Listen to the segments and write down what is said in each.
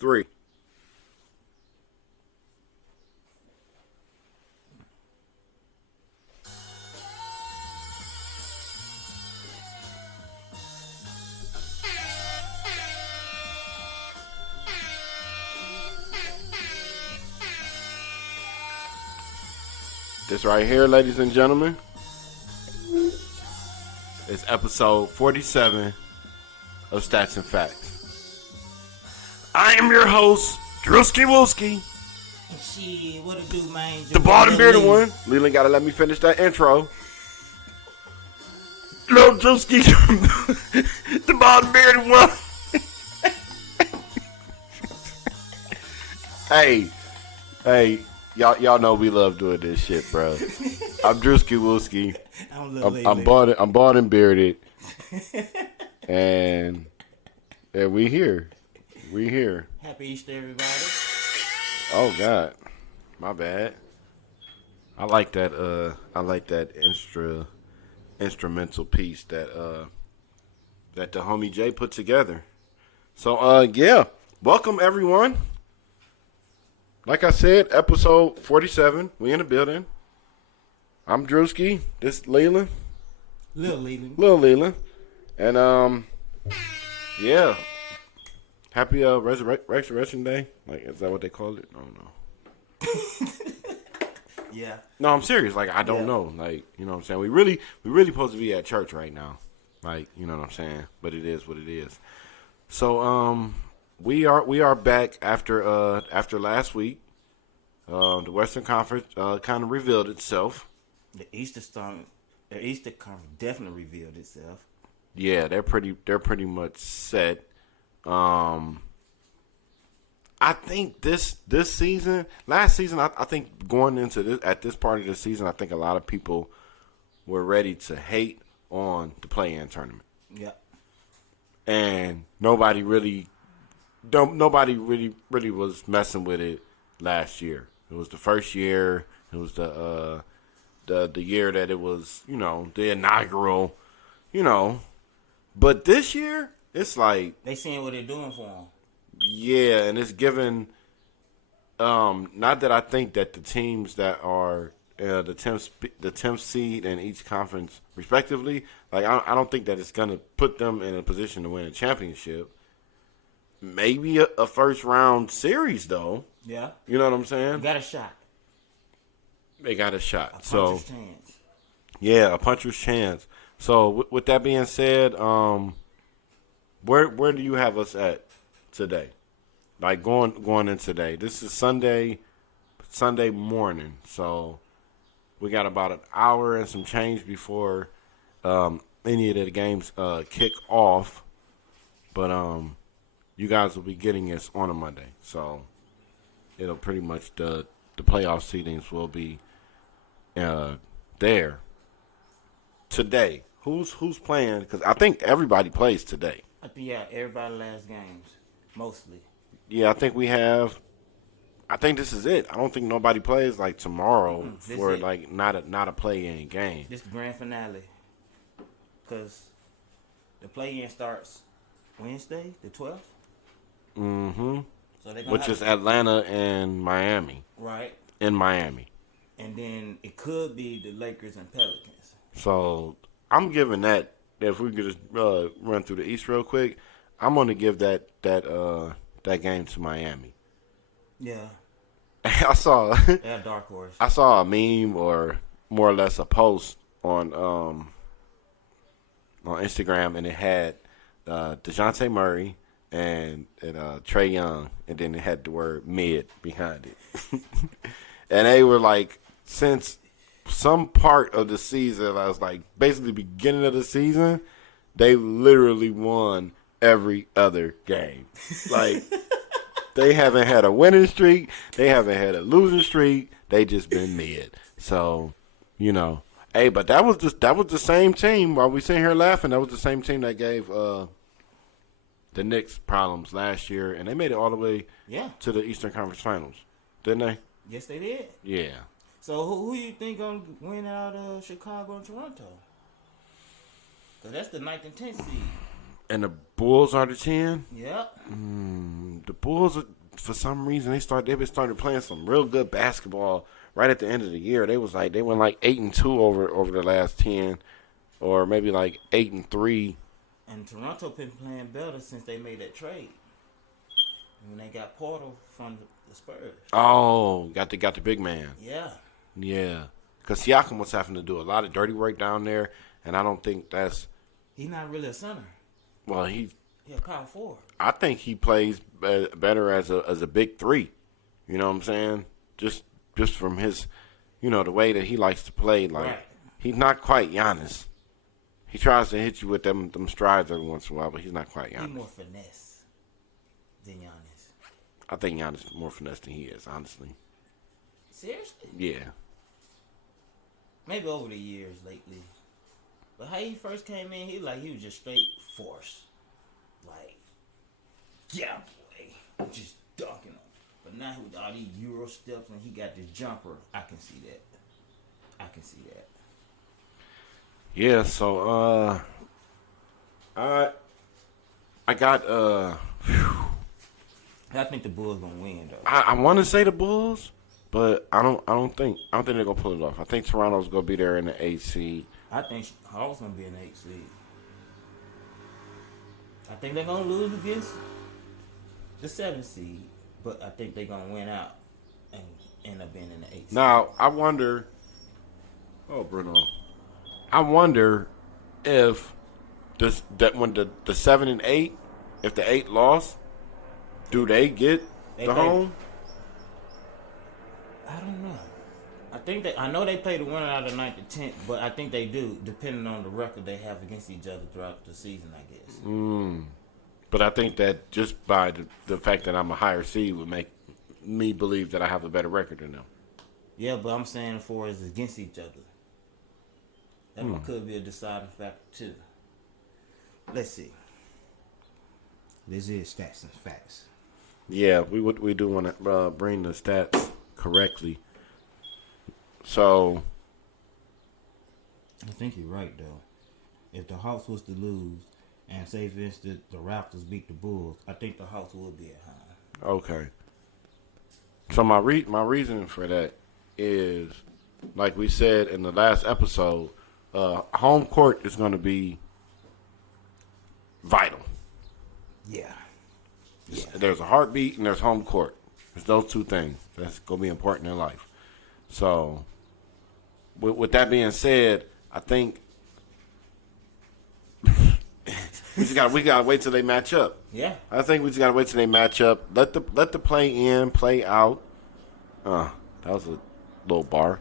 3. This right here, ladies and gentlemen, is episode 47 of Statz and Factz. I am your host, DREWSKIWOOSKI. Shit, what it do, man? The bald and bearded one. Leland gotta let me finish that intro. Lil Drewski, the bald and bearded one. Hey, y'all know we love doing this shit, bro. I'm DREWSKIWOOSKI. I'm bald and bearded, and we here. Happy Easter, everybody. Oh God, my bad. I like that. I like that instrumental piece that the homie Jay put together. So yeah, welcome everyone. Like I said, episode 47. We in the building. I'm Drewski. This Leland. Lil Leland. Lil Leland. And yeah. Happy Resurrection Day. Like, is that what they call it? I don't know. Yeah. No, I'm serious. Like, I don't know. Like, you know what I'm saying? We really supposed to be at church right now. Like, you know what I'm saying? But it is what it is. So we are back after last week. The Western Conference kind of revealed itself. The Easter Conference definitely revealed itself. Yeah, they're pretty much set. I think this season, last season, I think going into this at this part of the season, I think a lot of people were ready to hate on the play-in tournament. Yeah. And nobody really was messing with it last year. It was the first year. It was the year that it was, the inaugural, But this year, it's like they seeing what they're doing for them. Yeah, and it's given. Not that I think that the teams that are the 10th seed in each conference, respectively, like I don't think that it's gonna put them in a position to win a championship. Maybe a first round series, though. Yeah. You know what I'm saying? Got a shot. They got a shot. A puncher's chance. Yeah, a puncher's chance. So with that being said, where do you have us at today? Like going in today. This is Sunday morning. So we got about an hour and some change before any of the games kick off. But you guys will be getting this on a Monday. So it'll pretty much the playoff seedings will be there today. Who's playing? Because I think everybody plays today. Yeah, everybody last games, mostly. Yeah, I think we have. I think this is it. I don't think nobody plays like tomorrow for like not a play-in game. This is the grand finale, because the play-in starts Wednesday, the 12th. Mm-hmm. So which is Atlanta and Miami. Right. In Miami. And then it could be the Lakers and Pelicans. So I'm giving that. If we could just run through the East real quick, I'm going to give that game to Miami. Yeah. I saw. Yeah, dark horse. I saw a meme or more or less a post on Instagram, and it had DeJounte Murray and Trae Young, and then it had the word mid behind it. And they were like, since some part of the season, I was like, basically beginning of the season, they literally won every other game. Like, they haven't had a winning streak. They haven't had a losing streak. They just been mid. So, hey, but that was the same team. While we sitting here laughing, that was the same team that gave the Knicks problems last year, and they made it all the way to the Eastern Conference Finals, didn't they? Yes, they did. Yeah. So who you think gonna win out of Chicago and Toronto? Because that's the 9th and 10th seed. And the Bulls are the 10? Yep. The Bulls, for some reason, they've been started playing some real good basketball right at the end of the year. They went like 8-2 over the last 10, or maybe like 8-3. And Toronto been playing better since they made that trade. When they got Portal from the Spurs. Oh, got the big man. Yeah. Yeah. Because Siakam was having to do a lot of dirty work down there, and I don't think that's... He's not really a center. Well, He's a power forward. I think he plays better as a big three. You know what I'm saying? Just from his, the way that he likes to play. Like, right. He's not quite Giannis. He tries to hit you with them strides every once in a while, but he's not quite Giannis. He's more finesse than Giannis. I think Giannis is more finesse than he is, honestly. Seriously? Yeah. Maybe over the years lately. But how he first came in, he was just straight force. Like, yeah, boy. Just dunking him. But now with all these Euro steps and he got this jumper, I can see that. Yeah, so I got I think the Bulls gonna win though. I want to say the Bulls, but I don't think they're gonna pull it off. I think Toronto's gonna be there in the 8th seed. I think Hawks gonna be in the 8th seed. I think they're gonna lose against the 7th seed, but I think they're gonna win out and end up being in the 8th seed. Now I wonder. Oh, Bruno. I wonder if when the 7 and 8, if the 8 lost, do they get the home? I don't know. I know they play the winner out of 9th to 10th, but I think they do, depending on the record they have against each other throughout the season, I guess. But I think that just by the fact that I'm a higher seed would make me believe that I have a better record than them. Yeah, but I'm saying for as against each other. That could be a deciding factor too. Let's see. This is Statz and Factz. Yeah, we do want to bring the stats correctly. So I think you're right though. If the Hawks was to lose, and say for instance the Raptors beat the Bulls, I think the Hawks would be at home. Okay. So my reasoning for that is, like we said in the last episode, home court is going to be vital. Yeah. There's a heartbeat and there's home court. There's those two things. That's going to be important in life. So, with that being said, I think we gotta wait till they match up. Yeah. I think we just gotta wait till they match up. Let the play in, play out. That was a little bar.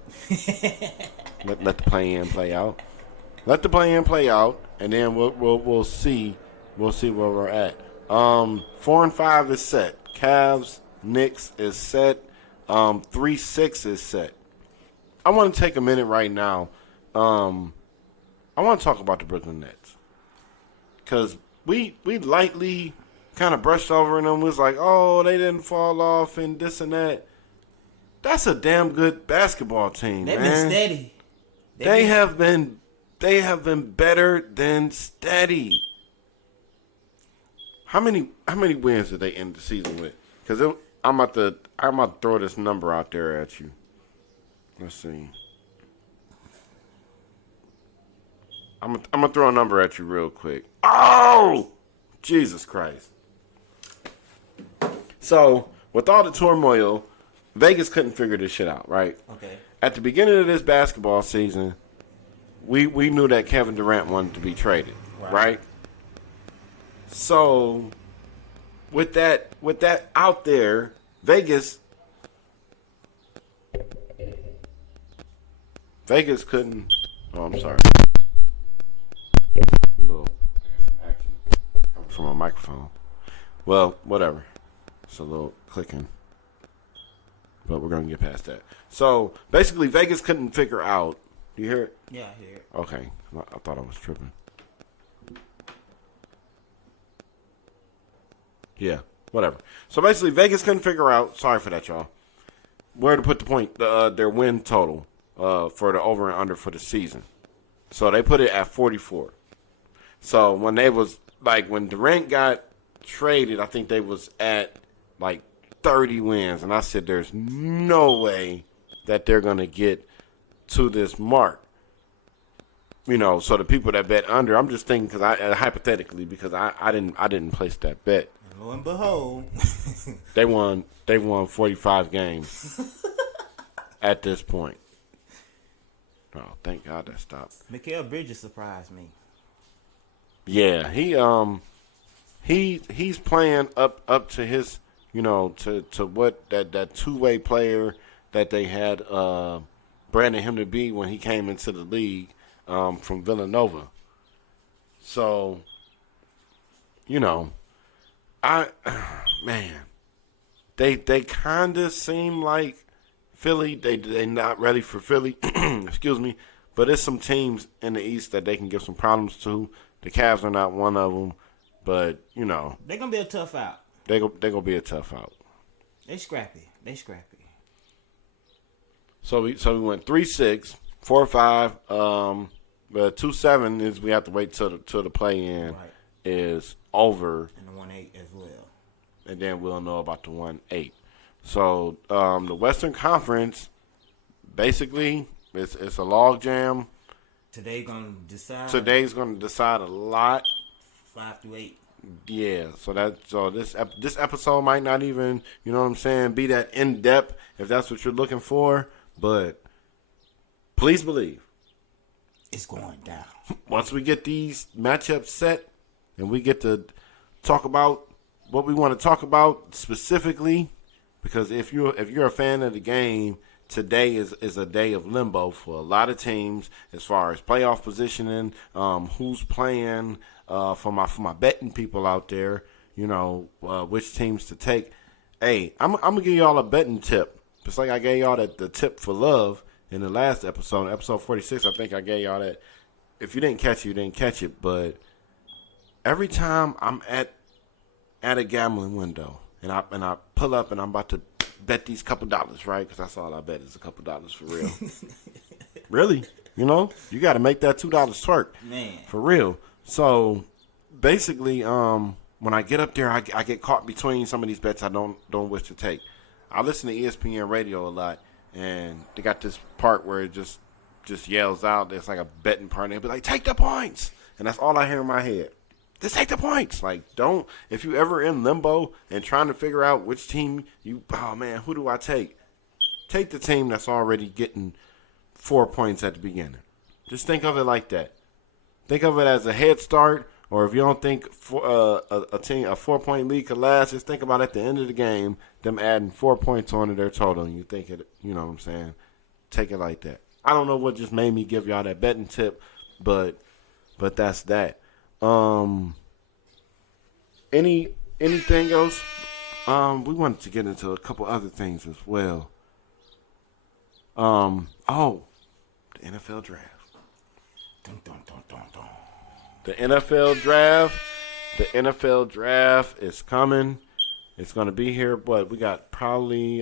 let the play in, play out. Let the play in, play out, and then we'll see where we're at. 4 and 5 is set. Cavs, Knicks is set. 3-6 is set. I want to take a minute right now. I want to talk about the Brooklyn Nets. Because we lightly kind of brushed over them. It was like, oh, they didn't fall off and this and that. That's a damn good basketball team, They've man. been steady. They have been better than steady. How many wins did they end the season with? Because I'm about to throw this number out there at you. Let's see. I'm gonna throw a number at you real quick. Oh, Jesus Christ! So with all the turmoil, Vegas couldn't figure this shit out, right? Okay. At the beginning of this basketball season, we knew that Kevin Durant wanted to be traded, right? So with that out there, Vegas couldn't. Oh, I'm sorry. A little action coming from a microphone. Well, whatever. It's a little clicking. But we're going to get past that. So, basically, Vegas couldn't figure out. Do you hear it? Yeah, I hear it. Okay. I thought I was tripping. Yeah, whatever. So, basically, Vegas couldn't figure out, sorry for that, y'all, where to put the point, their win total for the over and under for the season. So, they put it at 44. So, when they was like when Durant got traded, I think they was at like 30 wins, and I said, "There's no way that they're gonna get to this mark." You know, so the people that bet under, I'm just thinking because I hypothetically because I didn't place that bet. And lo and behold, They won 45 games at this point. Oh, thank God that stopped. Mikal Bridges surprised me. Yeah, he's playing up to his, you know, to what that two-way player that they had branded him to be when he came into the league from Villanova. So, you know, they kind of seem like Philly. They not ready for Philly. Excuse me, but there's some teams in the East that they can give some problems to. The Cavs are not one of them, but you know They're gonna be a tough out. They gonna be a tough out. They scrappy. So we went 3-6, 4-5. But 2-7 is we have to wait till the play in is over, and the 1-8 as well. And then we'll know about the 1-8. So the Western Conference basically it's a log jam. Today's gonna decide a lot. 5 through 8. Yeah, so this episode might not even, you know what I'm saying, be that in depth if that's what you're looking for, but please believe it's going down. Once we get these matchups set and we get to talk about what we want to talk about specifically, because if you're a fan of the game, today is a day of limbo for a lot of teams as far as playoff positioning, who's playing, for my betting people out there, you know, which teams to take. Hey, I'm gonna give y'all a betting tip, just like I gave y'all the tip for love in the last episode, episode 46. I think I gave y'all that. If you didn't catch it, you didn't catch it. But every time I'm at a gambling window and I pull up and I'm about to bet these couple dollars, right? Because that's all I bet is a couple dollars for real. Really, you know, you got to make that $2 twerk, man, for real. So basically, when I get up there, I get caught between some of these bets I don't wish to take. I listen to ESPN radio a lot, and they got this part where it just yells out. It's like a betting part. They'll be like, "Take the points," and that's all I hear in my head. Just take the points. Like, if you ever in limbo and trying to figure out which team who do I take? Take the team that's already getting 4 points at the beginning. Just think of it like that. Think of it as a head start, or if you don't think a 4-point lead could last, just think about at the end of the game, them adding 4 points onto their total, and you think it, you know what I'm saying? Take it like that. I don't know what just made me give y'all that betting tip, but that's that. Anything else? We wanted to get into a couple other things as well. The NFL draft. Dun, dun, dun, dun, dun. The NFL draft is coming. It's going to be here, but we got probably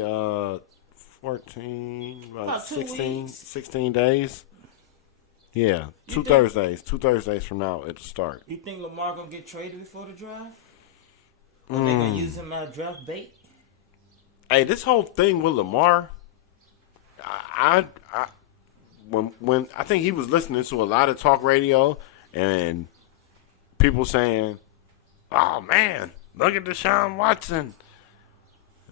16 days. Yeah, two Thursdays from now it'll start. You think Lamar gonna get traded before the draft? Or they gonna use him as draft bait? Hey, this whole thing with Lamar, when I think he was listening to a lot of talk radio and people saying, "Oh man, look at Deshaun Watson.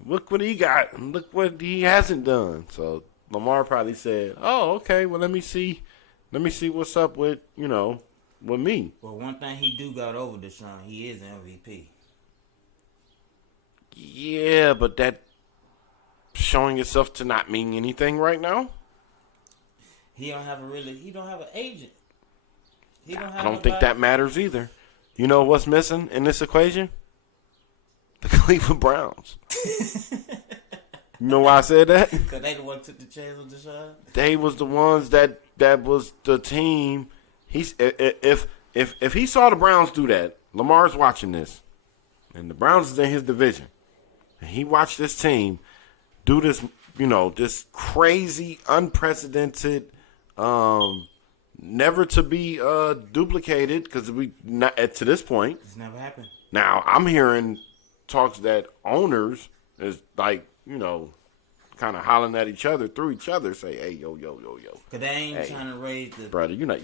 Look what he got and look what he hasn't done." So Lamar probably said, "Oh, okay, well let me see what's up with, with me." Well, one thing he do got over Deshaun, he is an MVP. Yeah, but that showing itself to not mean anything right now. He don't have an agent. I don't think that matters either. You know what's missing in this equation? The Cleveland Browns. You know why I said that? Because they the one took the chance with Deshaun. They was the ones that was the team. If he saw the Browns do that, Lamar's watching this, and the Browns is in his division, and he watched this team do this, this crazy, unprecedented, never to be duplicated because we not to this point. It's never happened. Now I'm hearing talks that owners is like, you know, kind of hollering at each other through each other, say, "Hey, yo." Cause they ain't trying to raise the brother. You're not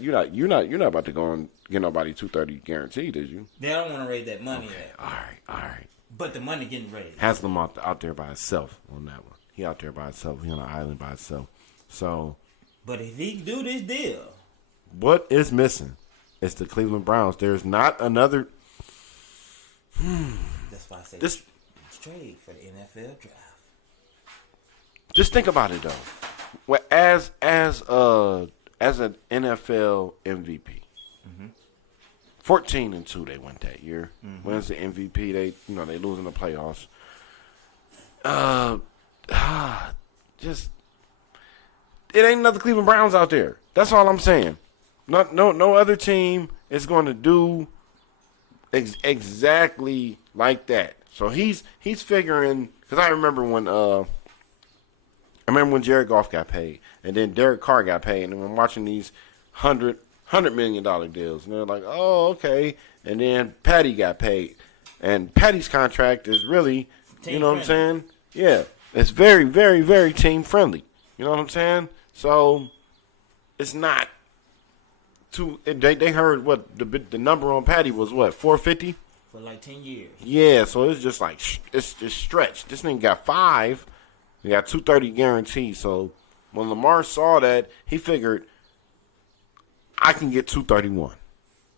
about to go and get nobody $230 guaranteed, is you? They don't want to raise that money. Okay. All right. But the money getting raised. Haslam out there by himself on that one. He out there by himself. He on an island by himself. So, but if he do this deal, what is missing? It's the Cleveland Browns. There's not another. That's why I say this trade for the NFL draft. Just think about it though. Well, as an NFL MVP, 14-2 they went that year. Wins the MVP. They lose in the playoffs. Just it ain't another Cleveland Browns out there. That's all I'm saying. No other team is going to do exactly like that. So he's figuring, because I remember when Jared Goff got paid, and then Derek Carr got paid, and I'm watching these $100 million deals, and they're like, oh, okay. And then Patty got paid, and Patty's contract is really, team you know friendly. what I'm saying? Yeah, it's very, very, very team friendly. You know what I'm saying? So it's not too. They heard what the number on Patty was, what, 450 for like 10 years. Yeah, so it's just like it's stretched. This nigga got 5. He got 230 guaranteed. So when Lamar saw that, he figured I can get 231.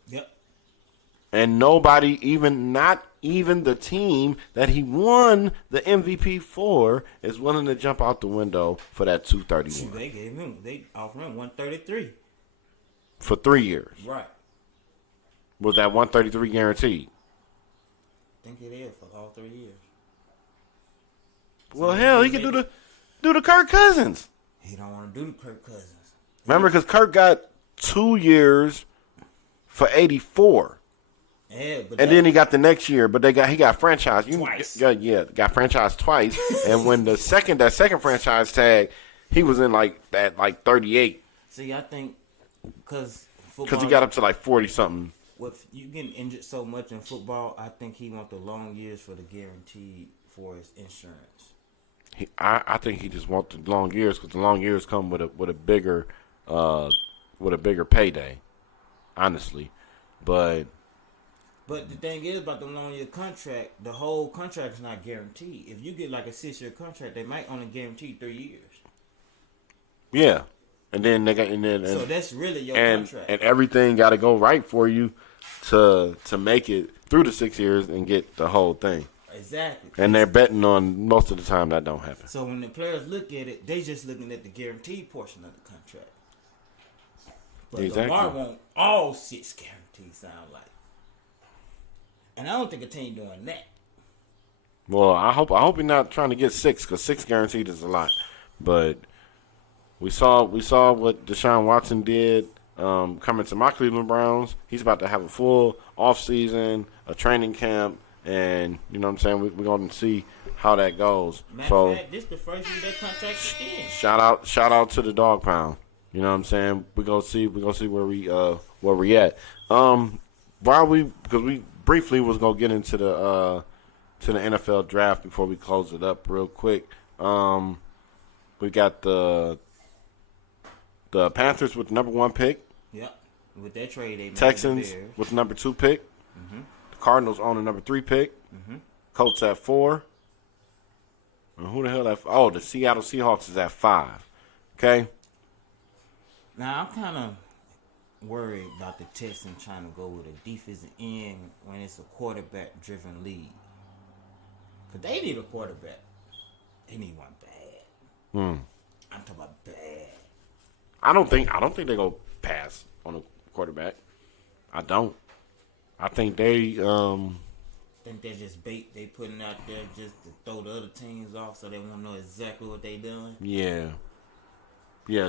Yep. And nobody, not even the team that he won the MVP for, is willing to jump out the window for that 231. They offered him 133 for 3 years. Right. Was that 133 guaranteed? I think it is for all 3 years. Well, hell, he can do the Kirk Cousins. He don't want to do the Kirk Cousins. Remember, because Kirk got 2 years for 84. Yeah, and then he got the next year, but he got franchised twice. Got franchised twice. And when that second franchise tag, he was in like 38. See, I think because he got up to like 40 something. With you getting injured so much in football, I think he want the long years for the guaranteed for his insurance. I think he just wants the long years because the long years come with a bigger payday, honestly. But the thing is about the long year contract, the whole contract is not guaranteed. If you get like a 6-year contract, they might only guarantee 3 years. Yeah, and then so that's really your contract, and everything got to go right for you to make it through the 6 years and get the whole thing. Exactly. And they're betting on most of the time that don't happen. So when the players look at it, they just looking at the guaranteed portion of the contract. But exactly. Lamar want all 6 guarantees, sound like. And I don't think a team doing that. Well, I hope he's not trying to get 6 because 6 guaranteed is a lot. But we saw what Deshaun Watson did coming to my Cleveland Browns. He's about to have a full off season, a training camp. And, you know what I'm saying, we're going to see how that goes. Matter of fact, this is the first year that contract is in. Shout out to the dog pound. You know what I'm saying? We're going to see where we at. Because we briefly was going to get into the NFL draft before we close it up real quick. We got the Panthers with the number 1 pick. Yep. With that trade, they made Texans with the number 2 pick. Mm-hmm. Cardinals on the number 3 pick. Mm-hmm. Colts at 4. And who the hell at 5? Oh, the Seattle Seahawks is at 5. Okay? Now, I'm kind of worried about the Texans trying to go with a defensive end when it's a quarterback-driven league. Because they need a quarterback. They need one bad. I'm talking about bad. I don't think they go pass on a quarterback. I don't. I think they think they're just bait they putting out there just to throw the other teams off so they won't know exactly what they doing. Yeah,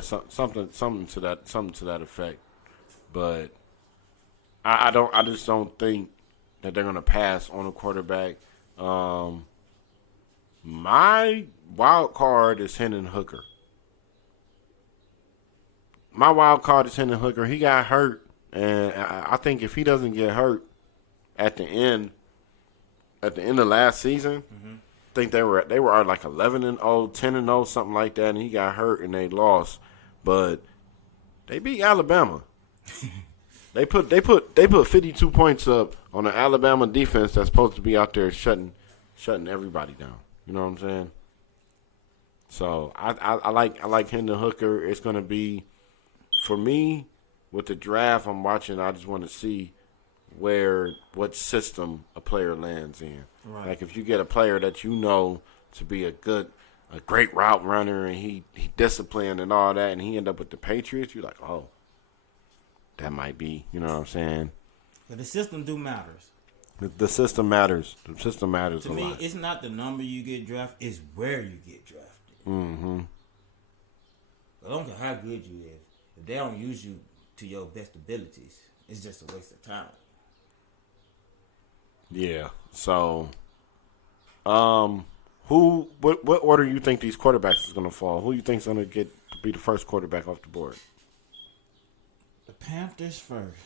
something to that effect. But I just don't think that they're gonna pass on a quarterback. My wild card is Hendon Hooker. my wild card is Hendon Hooker. He got hurt, and I think if he doesn't get hurt at the end of last season, I think they were like 11-0, 10-0, something like that, and he got hurt and they lost, but they beat Alabama. They put 52 points up on the Alabama defense that's supposed to be out there shutting everybody down. You know what I'm saying? So I like Hendon Hooker. It's gonna be, for me, with the draft I'm watching. I just want to see what system a player lands in. Right. Like if you get a player that you know to be a great route runner and he disciplined and all that, and he end up with the Patriots, you're like, oh, that might be. You know what I'm saying? But the system do matters. The system matters. The system matters to a me, lot. it's not the number you get drafted; it's where you get drafted. Mm-hmm. I don't care how good you is. If they don't use you to your best abilities, it's just a waste of time. Yeah. So, what order you think these quarterbacks is going to fall? Who you think's going to be the first quarterback off the board? The Panthers first,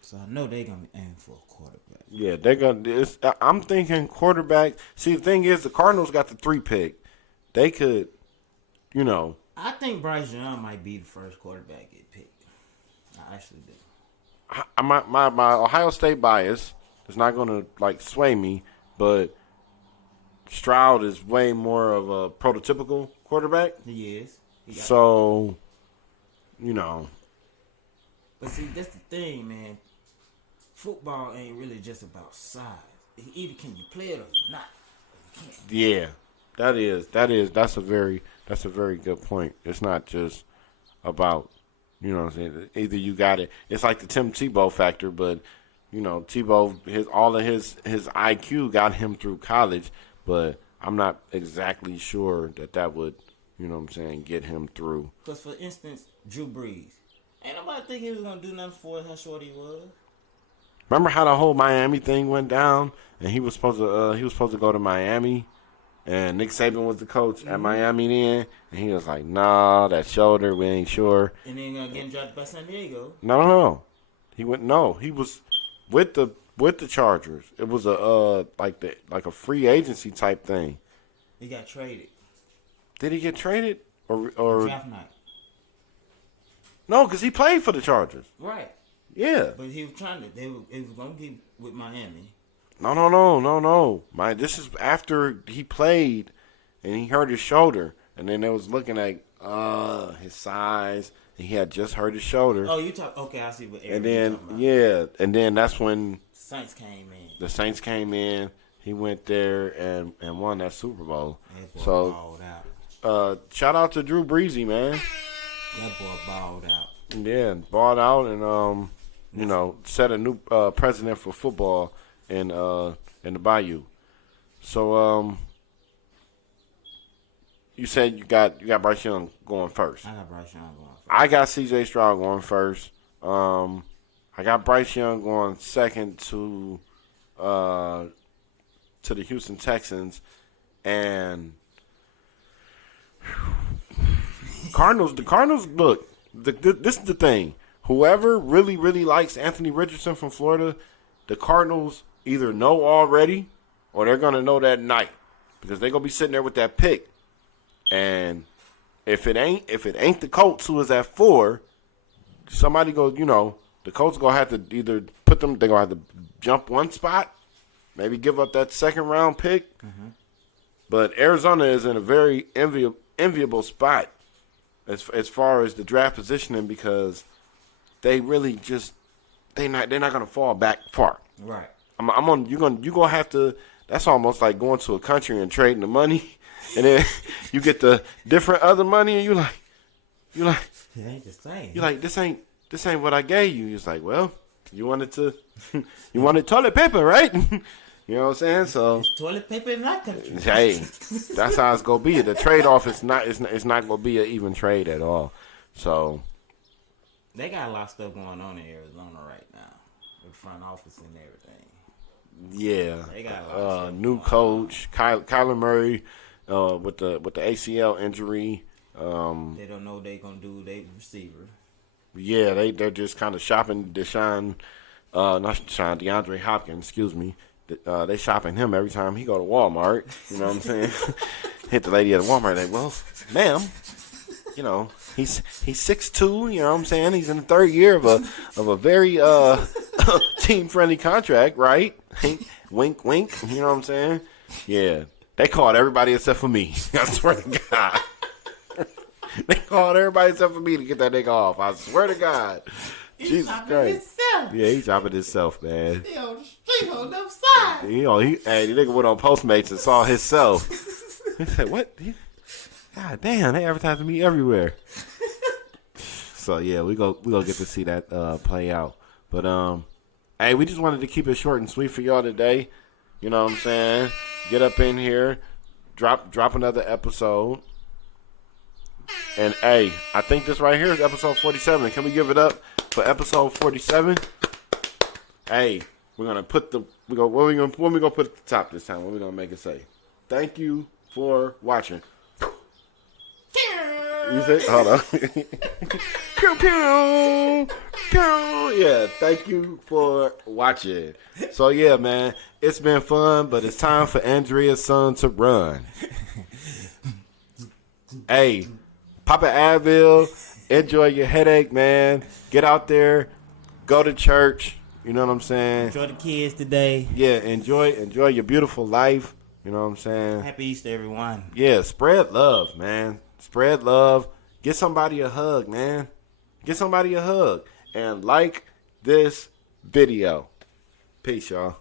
so I know they're gonna aim for a quarterback. Yeah, they're gonna. I'm thinking quarterback. See, the thing is, the Cardinals got the 3 pick. They could, I think Bryce Young might be the first quarterback get picked. I actually do. My Ohio State bias is not gonna sway me, but Stroud is way more of a prototypical quarterback. He is. So, But see, that's the thing, man. Football ain't really just about size. Either can you play it or you not. You can't. Yeah, that's a very good point. It's not just about, what I'm saying. Either you got it. It's like the Tim Tebow factor, but Tebow, his IQ got him through college, but I'm not exactly sure that would, get him through. Because for instance, Drew Brees, ain't nobody think he was gonna do nothing for how short he was. Remember how the whole Miami thing went down, and he was supposed to go to Miami, and Nick Saban was the coach at Miami then, and he was like, "Nah, that shoulder, we ain't sure." And then getting drafted by San Diego. No. He was with the Chargers. It was like a free agency type thing. He got traded. Did he get traded or Draft night. No, because he played for the Chargers. Right. Yeah. But he was trying to. It was gonna be with Miami. No. This is after he played, and he hurt his shoulder, and then they was looking at his size, and he had just hurt his shoulder. Oh, you talk. Okay, I see what. And then and then that's when Saints came in. the Saints came in. He went there and won that Super Bowl. That boy So, balled out. Shout out to Drew Breezy, man. That boy balled out. Yeah, balled out and set a new precedent for football in the Bayou. So you said you got Bryce Young going first. I got Bryce Young going first. I got C.J. Stroud going first. I got Bryce Young going second to the Houston Texans, and Cardinals. The Cardinals, look. This is the thing. Whoever really, really likes Anthony Richardson from Florida, the Cardinals either know already or they're gonna know that night because they're gonna be sitting there with that pick. And if it ain't the Colts who is at 4, somebody go. The Colts gonna have to either put them. They're gonna have to jump one spot, maybe give up that second round pick. Mm-hmm. But Arizona is in a very enviable spot as far as the draft positioning because they really just they're not gonna fall back far. Right. You're gonna have to. That's almost like going to a country and trading the money, and then you get the different other money, and you're like, it ain't the same. You're like, this ain't what I gave you. It's like, well, you wanted toilet paper, right? You know what I'm saying? So it's toilet paper in that country. Hey, that's how it's gonna be. The trade off is not gonna be an even trade at all. So they got a lot of stuff going on in Arizona right now, with front office and everything. Yeah, they got a lot of new coach, Kyler Murray, with the ACL injury. They don't know what they gonna do with their receiver. Yeah, they're just kind of shopping DeAndre Hopkins, excuse me. They shopping him every time he go to Walmart. You know what I'm saying? Hit the lady at Walmart. Like, well, ma'am, you know, he's 6'2", you know what I'm saying? He's in the third year of a very team friendly contract, right? Wink, wink. You know what I'm saying? Yeah, they called everybody except for me. I swear to God. They called everybody except for me to get that nigga off. I swear to God. Jesus Christ. Himself. Yeah, he's chopping himself, man. He on the street on them side. You know, the nigga went on Postmates and saw himself. He said, "What? God damn, they advertising me everywhere." So yeah, we go get to see that play out. But hey, we just wanted to keep it short and sweet for y'all today. You know what I'm saying? Get up in here, drop another episode. And hey, I think this right here is episode 47. Can we give it up for episode 47? Hey, we're gonna put when we gonna put at the top this time? What we gonna make it say? Thank you for watching. You say, hold on. Pew, pew, pew. Yeah, thank you for watching. So yeah, man, it's been fun, but it's time for Andrea's son to run. Hey, pop an Advil, enjoy your headache, man. Get out there, go to church. You know what I'm saying? Enjoy the kids today. Yeah, enjoy your beautiful life. You know what I'm saying? Happy Easter, everyone. Yeah, spread love, man. Spread love. Get somebody a hug, man. Get somebody a hug. And like this video. Peace, y'all.